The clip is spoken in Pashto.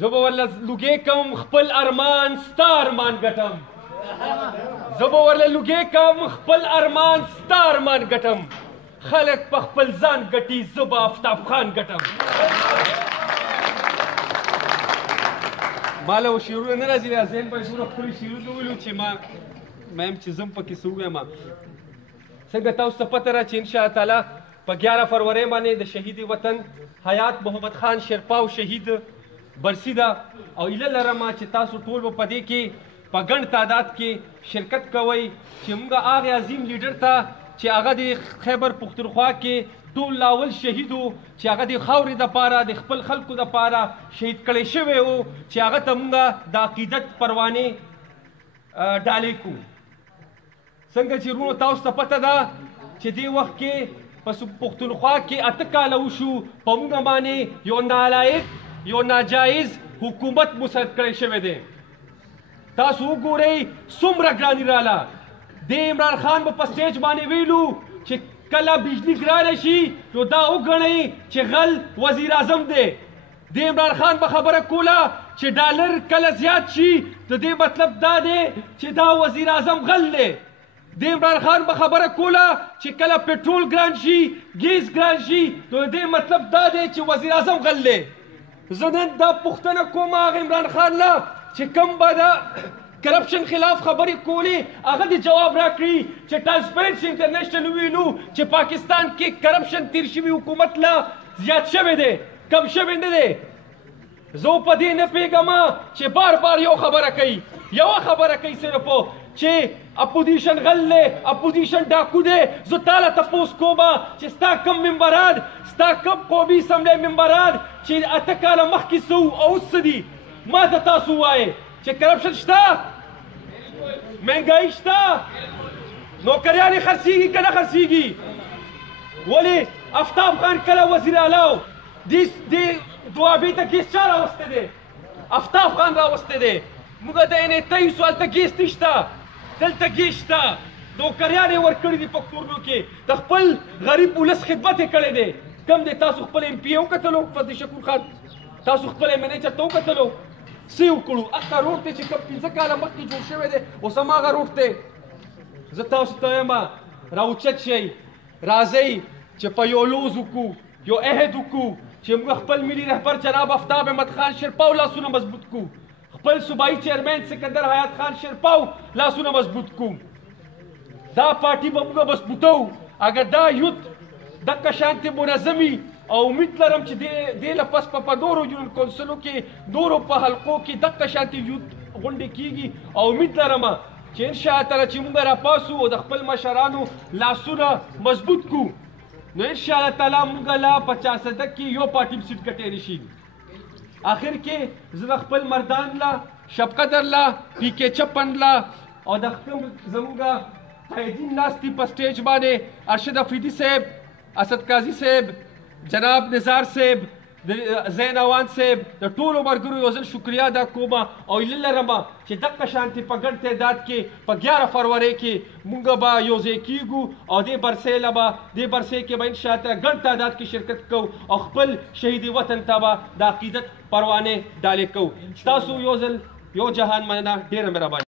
زه به ورله لوګې کوم خپل ارمان ستا ارمان ګټم زه به ورله لوګې کوم خپل ارمان ستا ارمان ګټم خلک په خپل ځان ګټي زه به آفتاب خان ګټم ما له شعرونه نه راځي ذهن باندې څومره ښکلي شعرونه وویلو چې ما یم چې زم پکې څه ووایم څنګه تاسو ته پته را چې انشاءالله تعالی په 11 فروری باندې د شهید وطن حیات محمد خان شیرپاو شهید برسی ده او ایله لرم چې تاسو ټول به په دې کې په ګڼ تعداد کې شرکت کوئ چې موږ هغې عظیم لیډر ته چې هغه د خیبر پښتونخوا کې ټول لاول شهید و چې هغه د خاورې دپاره د خپل خلکو دپاره شهید کړی شوی و چې هغه ته موږ د عقیدت پروانې ډالۍ کړو څنګه چې وروڼو تاسو ته پته ده چې دې وخت کې په پښتونخوا کې 8 کاله وشو په موږ باندې یو نالایق یو ناجایز حکومت مسلط کړی شوی دی تاسو وګورئ څومره ګراني راله د عمران خان به په سټیج باندې ویلو چې کله بجلی ګرانه شي نو دا وګڼئ چې غل وزیر اعظم دی د عمران خان به خبره کوله چې ډالر کله زیات شي د دې مطلب دا دی چې دا وزیر اعظم غل دی د عمران خان به خبره کوله چې کله پټرول ګران شي ګیس ګران شي نو د دې مطلب دا دی چې وزیر اعظم غل دی زه نن دا پوښتنه کوم هغه عمران خان نه چې کوم به د کرپشن خلاف خبرې کولې هغه د جواب راکړي چې ټرانسپیرنسي انټرنیشنل ویلو چې پاکستان کې کرپشن تیر شوي حکومت لا زیات شوی دی کم شوی نه دی زه په دې نه پوهېږم چې بار بار یو خبره کوي یوه خبره کوي صرف چې اپوزیشن غل دی اپوزیشن ډاکو دی زه تاله تپوس کوم چې ستا کم ممبران ستا کم قومي اسمبلی ممبران چې 8 کاله مخکې څه وو او اوس څه دي ما ته تاسو ووایئ چې کرپشن شته مهنګایي شته نوکریانې خرڅېږي که نه خرڅېږي ولې آفتاب خان کله وزیر اعلی و دې دوابۍ ته ګیس چا راوستی دی آفتاب خان راوستی دی موږ د NA23 هلته ګیس نشته دلته ګیس شته نوکریانې ورکړي دي پښتورنو کې د خپل غریب ولس خدمت یې کړی دی کم دی تاسو خپل MP وکتلو فتح شکور خان تاسو خپل منیجر ته وکتلو څه یې وکړو هغه روډ دی چې کوم 15 کاله مخکې جوړ شوی دی اوس هماغه روډ دی زه تاسو ته وایم راوچت شئ راځئ چې په یو لوز وکړو یو عهد وکړو چې موږ خپل ملي رهبر جناب آفتاب احمد خان شیرپاو لاسونه مضبوط کړو خپل صوبایي چیرمین سکندر حیات خان شیرپاو لاسونه مضبوط کړو دا پارټي به موږ مضبوطو اگر دا یوت دغه شانتې منظمي او امید لرم چې دې له پس په نورو جنرال کونسلو کې نورو په حلقو کې دغه شانتې یوت غونډې کېږي او امید لرم چې انشاءالله تعالی چې موږ راپاسو او د خپل مشرانو لاسونه مضبوط کړو نو انشاءالله تعالی موږ لا 50 کې یو پارټي سیټ ګټلی شي آخر کې زه د خپل مردان لا شبقدر لا PK چپن لا او د خپل زموږ قایدین ناستي په سټیج باندې ارشد افریدي صاحب اسد قاضي صاحب جناب نزار صاحب زین اوان صاحب د ټولو ملګرو یو ځل شکریا ادا کوم او هیله لرم چې دغه شانتې په ګڼ تعداد کې په 11 فروری کې موږ به یو ځای کیږو او دې برسۍ کې به انشاءالله ګڼ تعداد کې شرکت کوو او خپل شهید وطن ته به د عقیدت پروانې ډالۍ کوو ستاسو یو ځل یو جهان مننه ډېره مهرباني